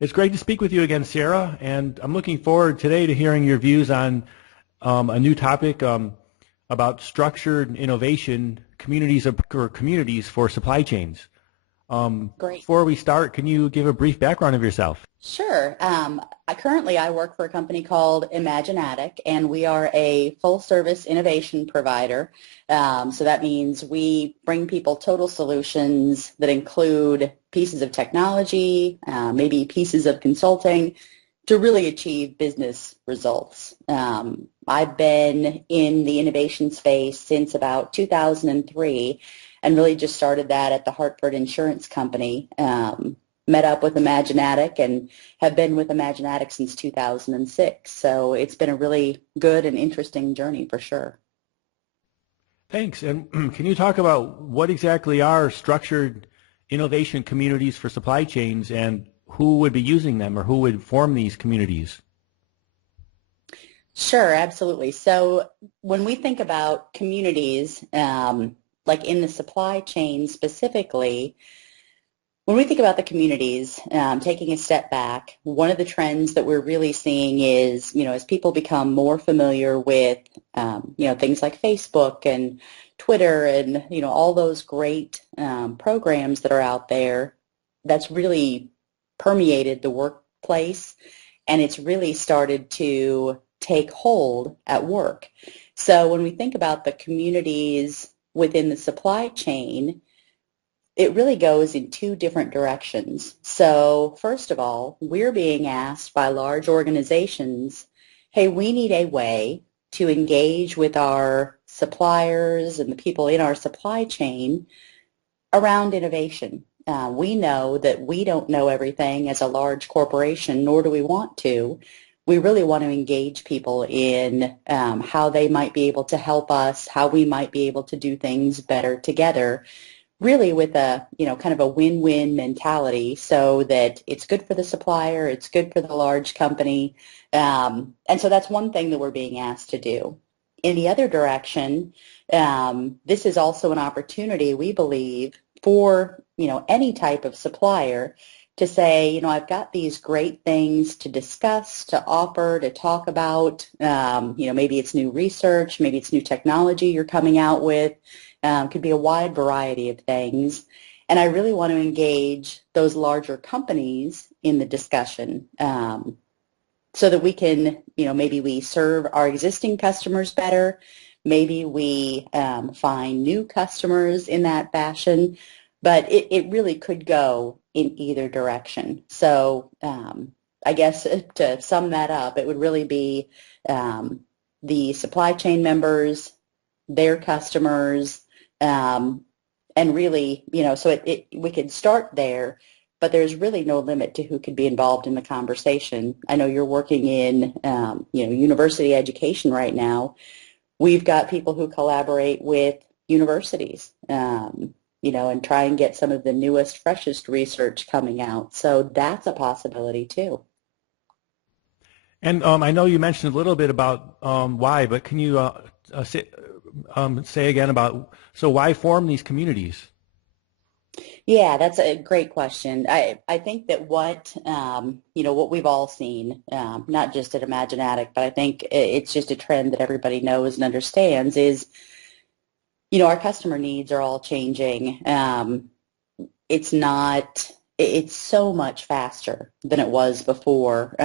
It's great to speak with you again, Sarah, and I'm looking forward today to hearing your views on a new topic about structured innovation communities for supply chains. Great. Before we start, can you give a brief background of yourself? Sure. I work for a company called Imaginatik, and we are a full-service innovation provider. So that means we bring people total solutions that include pieces of technology, maybe pieces of consulting to really achieve business results. I've been in the innovation space since about 2003 and really just started that at the Hartford Insurance Company. Met up with Imaginatik and have been with Imaginatik since 2006. So it's been a really good and interesting journey for sure. Thanks. And can you talk about what exactly are structured innovation communities for supply chains and who would be using them or who would form these communities? Sure, absolutely. So when we think about communities, like in the supply chain specifically, when we think about the communities, taking a step back, one of the trends that we're really seeing is, as people become more familiar with, things like Facebook and Twitter and, all those great programs that are out there, that's really permeated the workplace, and it's really started to take hold at work. So when we think about the communities within the supply chain, it really goes in two different directions. So first of all, we're being asked by large organizations, hey, we need a way to engage with our suppliers and the people in our supply chain around innovation. We know that we don't know everything as a large corporation, nor do we want to. We really want to engage people in how they might be able to help us, how we might be able to do things better together, really with a, kind of a win-win mentality so that it's good for the supplier, it's good for the large company. And so that's one thing that we're being asked to do. In the other direction, this is also an opportunity, we believe, for, any type of supplier to say, I've got these great things to discuss, to offer, to talk about. Maybe it's new research, maybe it's new technology you're coming out with. Could be a wide variety of things. And I really want to engage those larger companies in the discussion so that we can, maybe we serve our existing customers better. Maybe we find new customers in that fashion. But it really could go in either direction. So I guess to sum that up, it would really be the supply chain members, their customers, and really, so we could start there, but there's really no limit to who could be involved in the conversation. I know you're working in, university education right now. We've got people who collaborate with universities, and try and get some of the newest, freshest research coming out. So that's a possibility too. And I know you mentioned a little bit about why, but can you say again about, so why form these communities? Yeah, that's a great question. I think that what we've all seen, not just at Imaginatik, but I think it's just a trend that everybody knows and understands is, our customer needs are all changing. It's so much faster than it was before.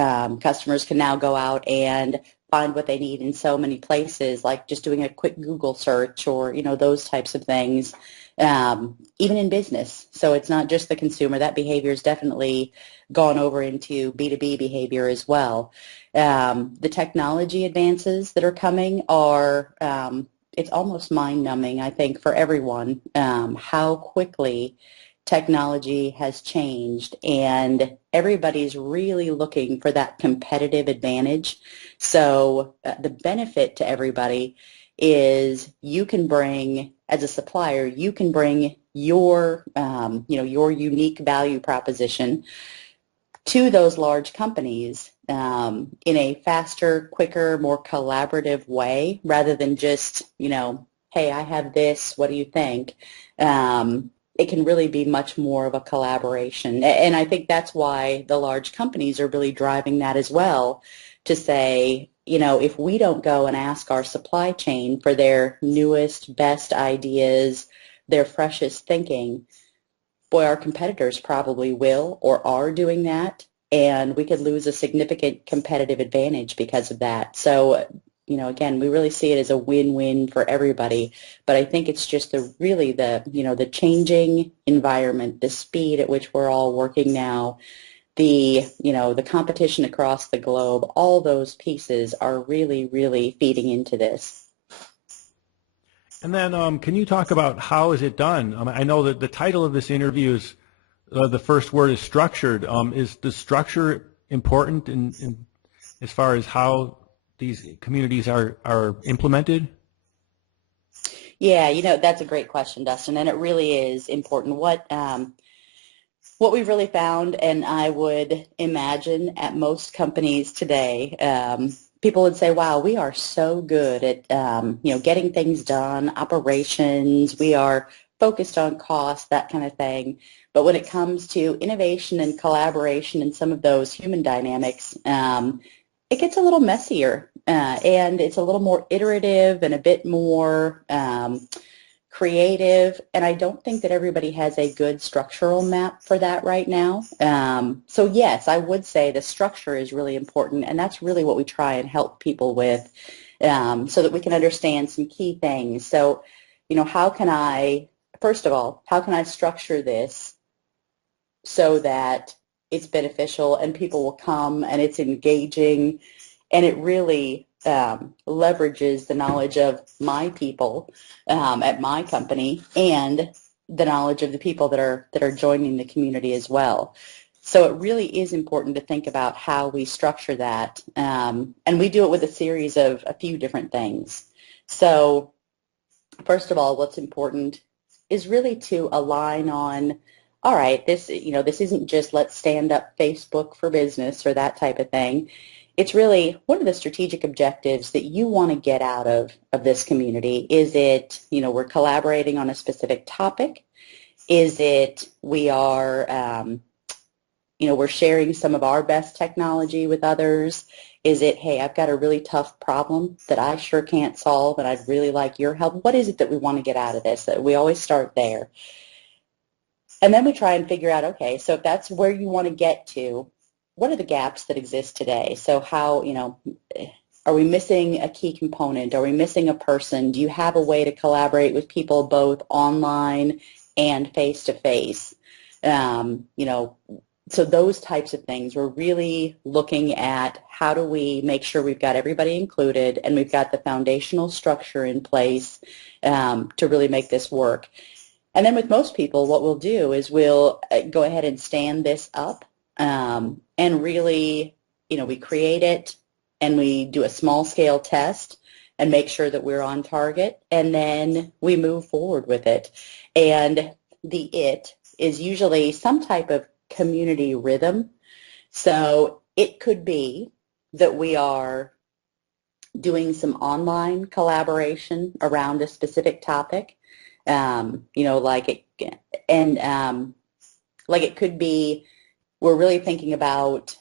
Customers can now go out and find what they need in so many places, like just doing a quick Google search or, those types of things, even in business. So it's not just the consumer. That behavior has definitely gone over into B2B behavior as well. The technology advances that are coming are, it's almost mind-numbing, I think, for everyone, how quickly technology has changed, and everybody's really looking for that competitive advantage. So the benefit to everybody is you can bring, as a supplier, you can bring your, your unique value proposition to those large companies in a faster, quicker, more collaborative way, rather than just, hey, I have this, what do you think? it can really be much more of a collaboration. And I think that's why the large companies are really driving that as well, to say, if we don't go and ask our supply chain for their newest, best ideas, their freshest thinking, boy, our competitors probably will or are doing that, and we could lose a significant competitive advantage because of that. So, again, we really see it as a win-win for everybody, but I think it's just the changing environment, the speed at which we're all working now, the competition across the globe, all those pieces are really, really feeding into this. And then can you talk about how is it done? I know that the title of this interview is, the first word is structured. Is the structure important in as far as how these communities are implemented? Yeah, that's a great question, Dustin, and it really is important. What we've really found, and I would imagine at most companies today, people would say, wow, we are so good at, getting things done, operations, we are focused on cost, that kind of thing. But when it comes to innovation and collaboration and some of those human dynamics, it gets a little messier, and it's a little more iterative and a bit more creative, and I don't think that everybody has a good structural map for that right now. So yes, I would say the structure is really important, and that's really what we try and help people with, so that we can understand some key things. So, first of all, how can I structure this so that it's beneficial and people will come and it's engaging and it really leverages the knowledge of my people at my company and the knowledge of the people that are joining the community as well. So it really is important to think about how we structure that, and we do it with a series of a few different things. So first of all, what's important is really to align on, all right, this isn't just let's stand up Facebook for business or that type of thing. It's really, what are the strategic objectives that you want to get out of this community? Is it, we're collaborating on a specific topic? Is it we are, we're sharing some of our best technology with others? Is it, hey, I've got a really tough problem that I sure can't solve and I'd really like your help? What is it that we want to get out of this? We always start there. And then we try and figure out, okay, so if that's where you want to get to, what are the gaps that exist today? So how, are we missing a key component? Are we missing a person? Do you have a way to collaborate with people both online and face-to-face? So those types of things, we're really looking at how do we make sure we've got everybody included and we've got the foundational structure in place to really make this work. And then with most people, what we'll do is we'll go ahead and stand this up, and really, we create it and we do a small-scale test and make sure that we're on target, and then we move forward with it. And the it is usually some type of community rhythm. So it could be that we are doing some online collaboration around a specific topic. Like it could be, we're really thinking about,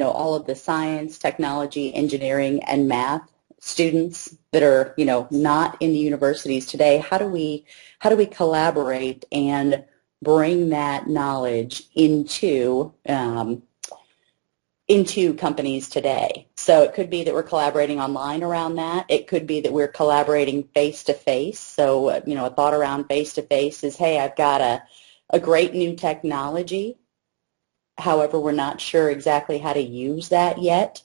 all of the science, technology, engineering, and math students that are, not in the universities today. How do we collaborate and bring that knowledge into companies today? So it could be that we're collaborating online around that. It could be that we're collaborating face-to-face. So, a thought around face-to-face is, hey, I've got a great new technology. However, we're not sure exactly how to use that yet.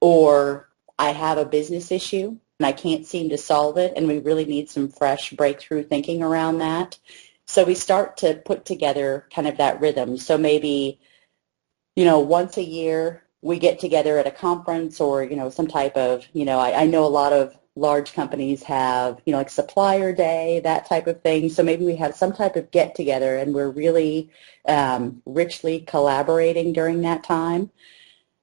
Or I have a business issue and I can't seem to solve it, and we really need some fresh breakthrough thinking around that. So we start to put together kind of that rhythm. So maybe, once a year we get together at a conference or, some type of, I know a lot of large companies have, like supplier day, that type of thing. So maybe we have some type of get together and we're really richly collaborating during that time.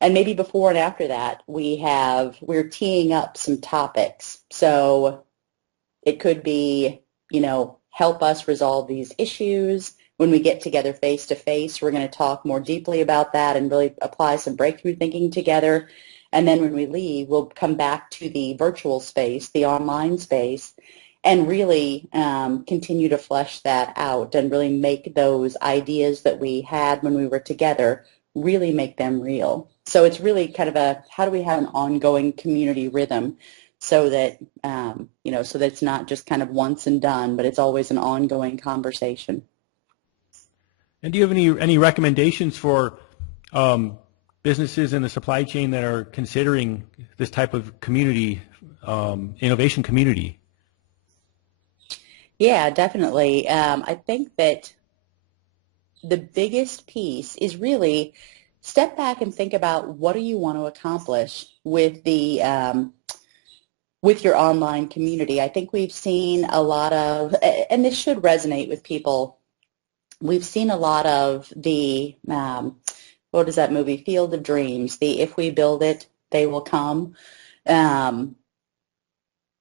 And maybe before and after that, we're teeing up some topics. So it could be, help us resolve these issues. When we get together face to face, we're going to talk more deeply about that and really apply some breakthrough thinking together. And then when we leave, we'll come back to the virtual space, the online space, and really continue to flesh that out and really make those ideas that we had when we were together, really make them real. So it's really kind of a, how do we have an ongoing community rhythm so that, so that it's not just kind of once and done, but it's always an ongoing conversation. And do you have any recommendations for businesses in the supply chain that are considering this type of community, innovation community? Yeah, definitely. I think that the biggest piece is really step back and think about what do you want to accomplish with the with your online community. I think we've seen a lot of, and this should resonate with people. We've seen a lot of the what is that movie, Field of Dreams? The if we build it, they will come. Um,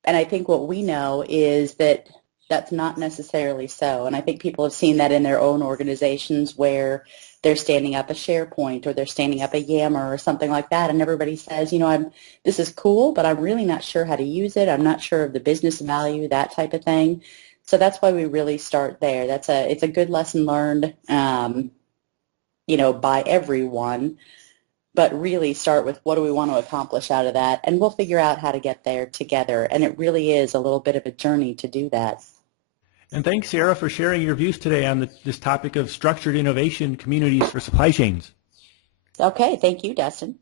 and I think what we know is that that's not necessarily so. And I think people have seen that in their own organizations where they're standing up a SharePoint or they're standing up a Yammer or something like that. And everybody says, this is cool, but I'm really not sure how to use it. I'm not sure of the business value, that type of thing. So that's why we really start there. It's a good lesson learned, by everyone, but really start with what do we want to accomplish out of that, and we'll figure out how to get there together. And it really is a little bit of a journey to do that. And thanks, Sara, for sharing your views today on this topic of structured innovation communities for supply chains. Okay, thank you, Dustin.